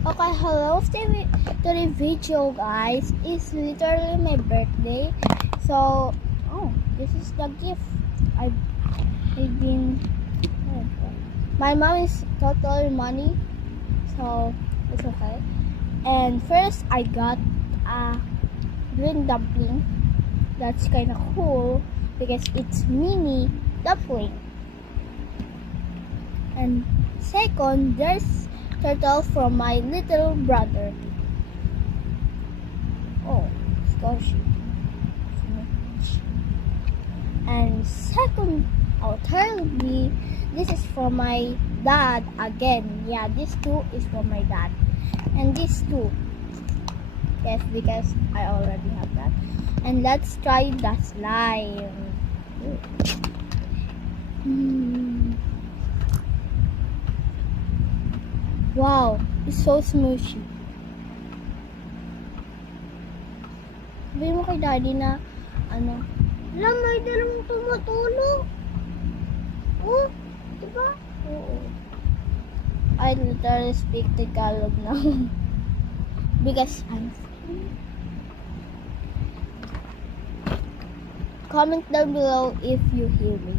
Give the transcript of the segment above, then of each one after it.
Okay, hello to the video, guys. It's literally my birthday, so this is the gift I've been. My mom is total money, so it's okay. And first, I got a green dumpling. That's kind of cool because it's mini dumpling. And second, there's turtle from my little brother. Oh, squishy. And thirdly, this is from my dad again. Yeah, this two is from my dad. And this two, yes, because I already have that. And let's try the slime. Wow, it's so smoothy. Sabihin mo kay daddy na, alam, may dalang tumutulong. Oh, diba? Oo. I literally speak Tagalog now. Because I'm free. Comment down below if you hear me.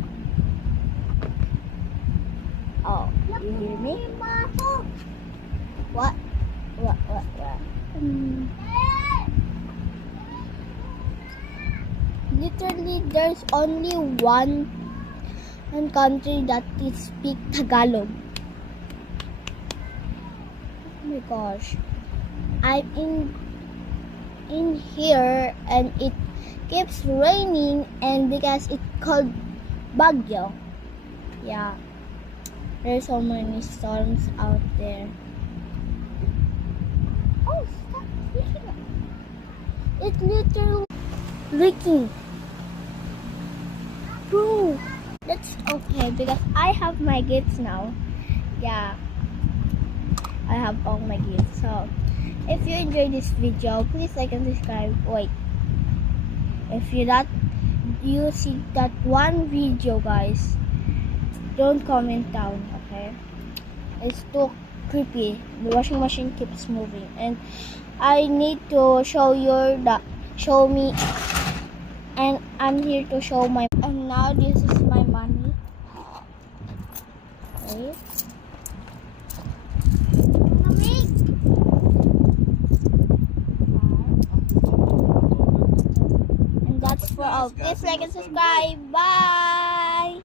Oh, you hear me? What? Literally, there's only one country that speak Tagalog. Oh my gosh. I'm in here and it keeps raining, and because it's called Baguio. Yeah. There's so many storms out there. Oh, stop leaking. It's literally leaking. Bro, that's okay because I have my gifts now. Yeah, I have all my gifts. So, if you enjoyed this video, please like and subscribe. Wait, if you see that one video, guys, don't comment down, okay? It's too creepy. The washing machine keeps moving, and I need to show me, and I'm here to show my. And now this is my money. Okay. And that's for all. Please like and subscribe. Bye.